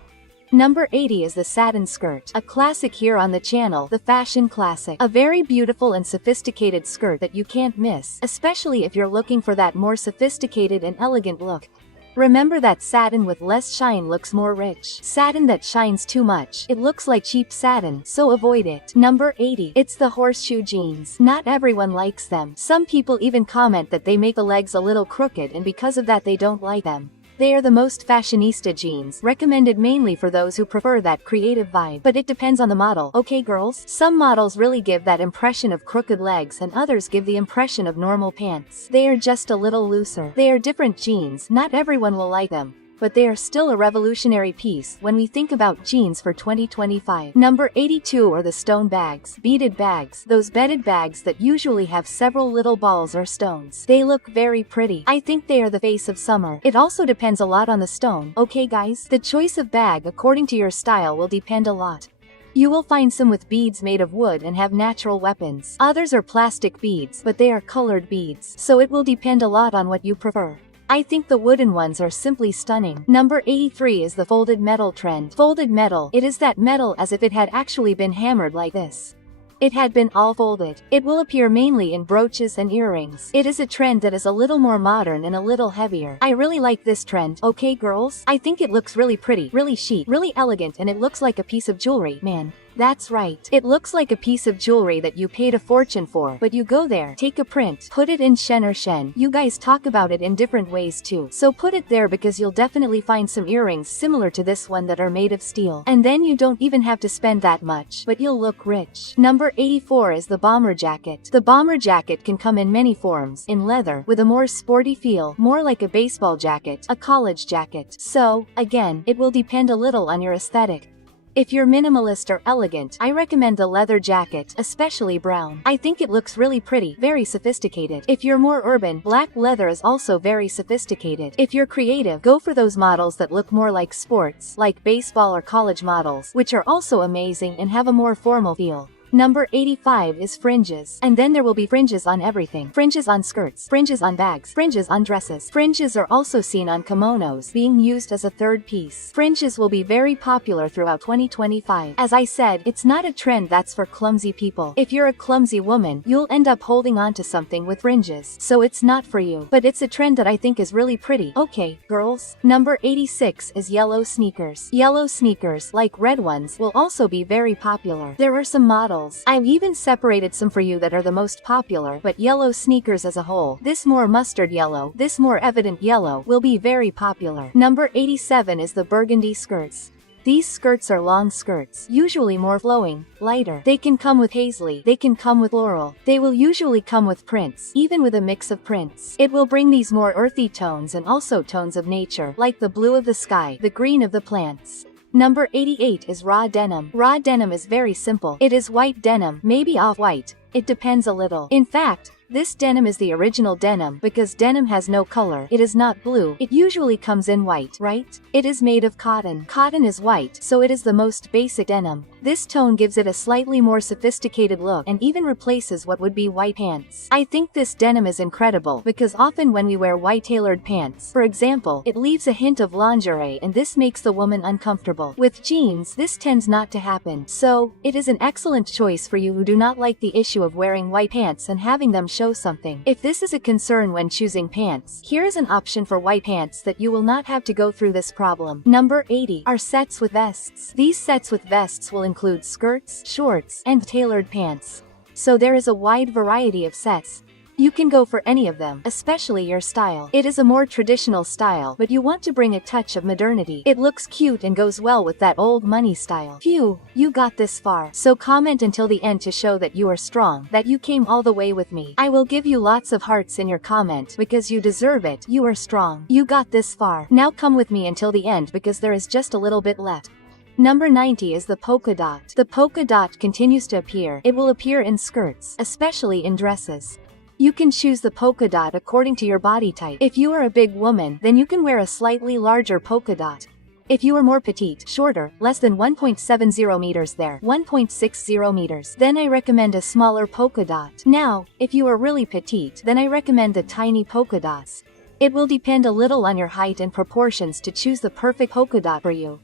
Number 80 is the satin skirt, a classic here on the channel, the fashion classic. A very beautiful and sophisticated skirt that you can't miss, especially if you're looking for that more sophisticated and elegant look. Remember that satin with less shine looks more rich. Satin that shines too much, it looks like cheap satin, so avoid it. Number 80. It's the horseshoe jeans. Not everyone likes them. Some people even comment that they make the legs a little crooked and because of that they don't like them. They are the most fashionista jeans, recommended mainly for those who prefer that creative vibe. But it depends on the model, okay girls? Some models really give that impression of crooked legs and others give the impression of normal pants. They are just a little looser. They are different jeans, not everyone will like them. But they are still a revolutionary piece when we think about jeans for 2025. Number 82 are the stone bags. Beaded bags. Those beaded bags that usually have several little balls or stones. They look very pretty. I think they are the face of summer. It also depends a lot on the stone. Okay guys? The choice of bag according to your style will depend a lot. You will find some with beads made of wood and have natural weapons. Others are plastic beads, but they are colored beads. So it will depend a lot on what you prefer. I think the wooden ones are simply stunning. Number 83 is the folded metal trend. Folded metal. It is that metal as if it had actually been hammered like this. It had been all folded. It will appear mainly in brooches and earrings. It is a trend that is a little more modern and a little heavier. I really like this trend. Okay girls? I think it looks really pretty, really chic, really elegant and it looks like a piece of jewelry, man. That's right. It looks like a piece of jewelry that you paid a fortune for, but you go there, take a print, put it in Shen or Shen. You guys talk about it in different ways too. So put it there because you'll definitely find some earrings similar to this one that are made of steel. And then you don't even have to spend that much, but you'll look rich. Number 84 is the bomber jacket. The bomber jacket can come in many forms, in leather, with a more sporty feel, more like a baseball jacket, a college jacket. So, again, it will depend a little on your aesthetic. If you're minimalist or elegant, I recommend the leather jacket, especially brown. I think it looks really pretty, very sophisticated. If you're more urban, black leather is also very sophisticated. If you're creative, go for those models that look more like sports, like baseball or college models, which are also amazing and have a more formal feel. Number 85 is fringes. And then there will be fringes on everything. Fringes on skirts, fringes on bags, fringes on dresses. Fringes are also seen on kimonos, being used as a third piece. Fringes will be very popular throughout 2025. As I said, it's not a trend that's for clumsy people. If you're a clumsy woman, you'll end up holding on to something with fringes. So it's not for you. But it's a trend that I think is really pretty. Okay, girls. Number 86 is yellow sneakers. Yellow sneakers, like red ones, will also be very popular. There are some models heels. I've even separated some for you that are the most popular, but yellow sneakers as a whole, this more mustard yellow, this more evident yellow, will be very popular. Number 87 is the burgundy skirts. These skirts are long skirts, usually more flowing, lighter. They can come with paisley, they can come with floral. They will usually come with prints, even with a mix of prints. It will bring these more earthy tones and also tones of nature, like the blue of the sky, the green of the plants. Number 88 is raw denim. Raw denim is very simple. It is white denim, maybe off-white. It depends a little. In fact, this denim is the original denim because denim has no color. It is not blue. It usually comes in white, right? It is made of cotton. Cotton is white, so it is the most basic denim. This tone gives it a slightly more sophisticated look and even replaces what would be white pants. I think this denim is incredible because often when we wear white tailored pants, for example, it leaves a hint of lingerie and this makes the woman uncomfortable. With jeans, this tends not to happen. So, it is an excellent choice for you who do not like the issue of wearing white pants and having them show something. If this is a concern when choosing pants, here is an option for white pants that you will not have to go through this problem. Number 80 are sets with vests. These sets with vests will include skirts, shorts, and tailored pants. So there is a wide variety of sets. You can go for any of them, especially your style. It is a more traditional style, but you want to bring a touch of modernity. It looks cute and goes well with that old money style. Phew, you got this far. So comment until the end to show that you are strong, that you came all the way with me. I will give you lots of hearts in your comment because you deserve it. You are strong. You got this far. Now come with me until the end because there is just a little bit left. Number 90 is the polka dot. The polka dot continues to appear. It will appear in skirts, especially in dresses. You can choose the polka dot according to your body type. If you are a big woman, then you can wear a slightly larger polka dot. If you are more petite, shorter, less than 1.70 meters there, 1.60 meters, then I recommend a smaller polka dot. Now, if you are really petite, then I recommend the tiny polka dots. It will depend a little on your height and proportions to choose the perfect polka dot for you.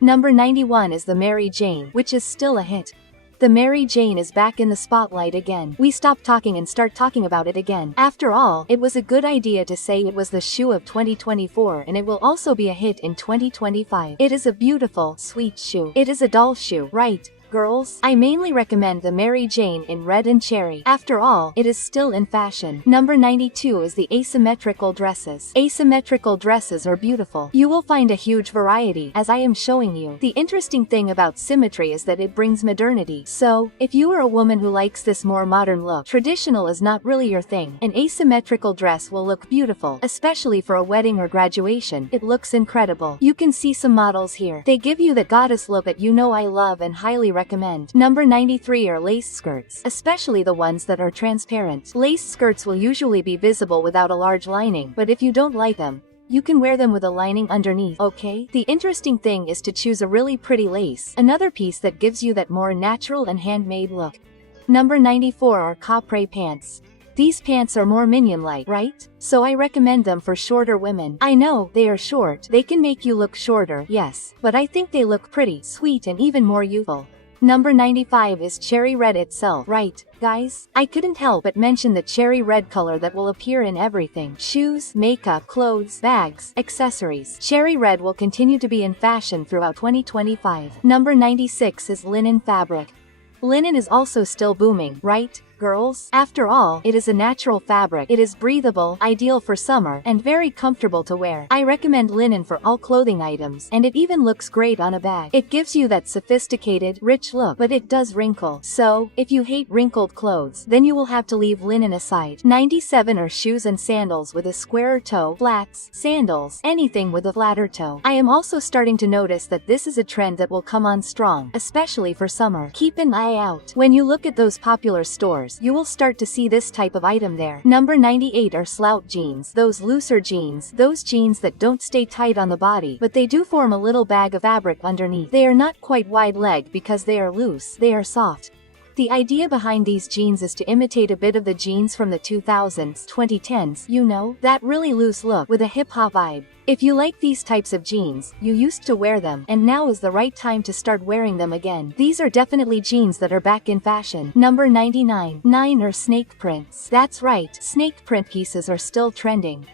Number 91 is the Mary Jane, which is still a hit. The Mary Jane is back in the spotlight again. We stop talking and start talking about it again. After all, it was a good idea to say it was the shoe of 2024 and it will also be a hit in 2025. It is a beautiful, sweet shoe. It is a doll shoe, right? Girls, I mainly recommend the Mary Jane in red and cherry. After all, it is still in fashion. Number 92 is the asymmetrical dresses. Asymmetrical dresses are beautiful. You will find a huge variety, as I am showing you. The interesting thing about symmetry is that it brings modernity. So, if you are a woman who likes this more modern look, traditional is not really your thing. An asymmetrical dress will look beautiful, especially for a wedding or graduation. It looks incredible. You can see some models here. They give you that goddess look that you know I love and highly recommend. Number 93 are lace skirts, especially the ones that are transparent. Lace skirts will usually be visible without a large lining, but if you don't like them, you can wear them with a lining underneath, okay? The interesting thing is to choose a really pretty lace, another piece that gives you that more natural and handmade look. Number 94 are capre pants. These pants are more minion-like, right? So I recommend them for shorter women. I know, they are short, they can make you look shorter, yes, but I think they look pretty, sweet and even more youthful. Number 95 is cherry red itself, right, guys? I couldn't help but mention the cherry red color that will appear in everything. Shoes, makeup, clothes, bags, accessories. Cherry red will continue to be in fashion throughout 2025. Number 96 is linen fabric. Linen is also still booming, right, girls? After all, it is a natural fabric. It is breathable, ideal for summer, and very comfortable to wear. I recommend linen for all clothing items, and it even looks great on a bag. It gives you that sophisticated, rich look, but it does wrinkle. So, if you hate wrinkled clothes, then you will have to leave linen aside. 97 are shoes and sandals with a squarer toe, flats, sandals, anything with a flatter toe. I am also starting to notice that this is a trend that will come on strong, especially for summer. Keep an eye out. When you look at those popular stores, you will start to see this type of item there. Number 98 are slout jeans, those looser jeans, those jeans that don't stay tight on the body, but they do form a little bag of fabric underneath. They are not quite wide leg because they are loose, they are soft. The idea behind these jeans is to imitate a bit of the jeans from the 2000s, 2010s, you know, that really loose look with a hip-hop vibe. If you like these types of jeans, you used to wear them, and now is the right time to start wearing them again. These are definitely jeans that are back in fashion. Number 99. 9 are snake prints. That's right, snake print pieces are still trending.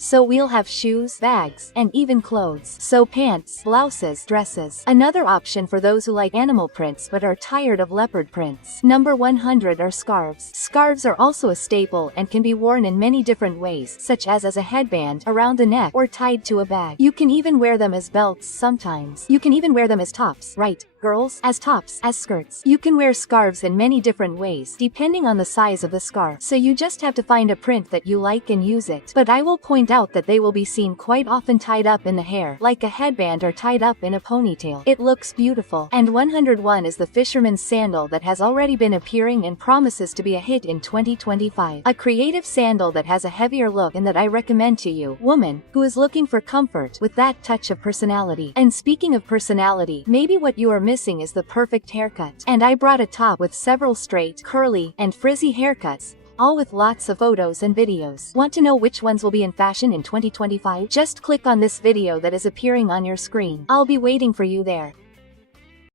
So we'll have shoes, bags, and even clothes. So pants, blouses, dresses. Another option for those who like animal prints but are tired of leopard prints. Number 100 are scarves. Scarves are also a staple and can be worn in many different ways, such as a headband, around the neck, or tied to a bag. You can even wear them as belts sometimes. You can even wear them as tops, right, girls? As tops, as skirts. You can wear scarves in many different ways, depending on the size of the scarf. So you just have to find a print that you like and use it. But I will point out that they will be seen quite often tied up in the hair, like a headband, or tied up in a ponytail. It looks beautiful. And 101 is the fisherman's sandal that has already been appearing and promises to be a hit in 2025. A creative sandal that has a heavier look and that I recommend to you, woman, who is looking for comfort with that touch of personality. And speaking of personality, maybe what you are missing is the perfect haircut. And I brought a top with several straight, curly, and frizzy haircuts, all with lots of photos and videos. Want to know which ones will be in fashion in 2025? Just click on this video that is appearing on your screen. I'll be waiting for you there.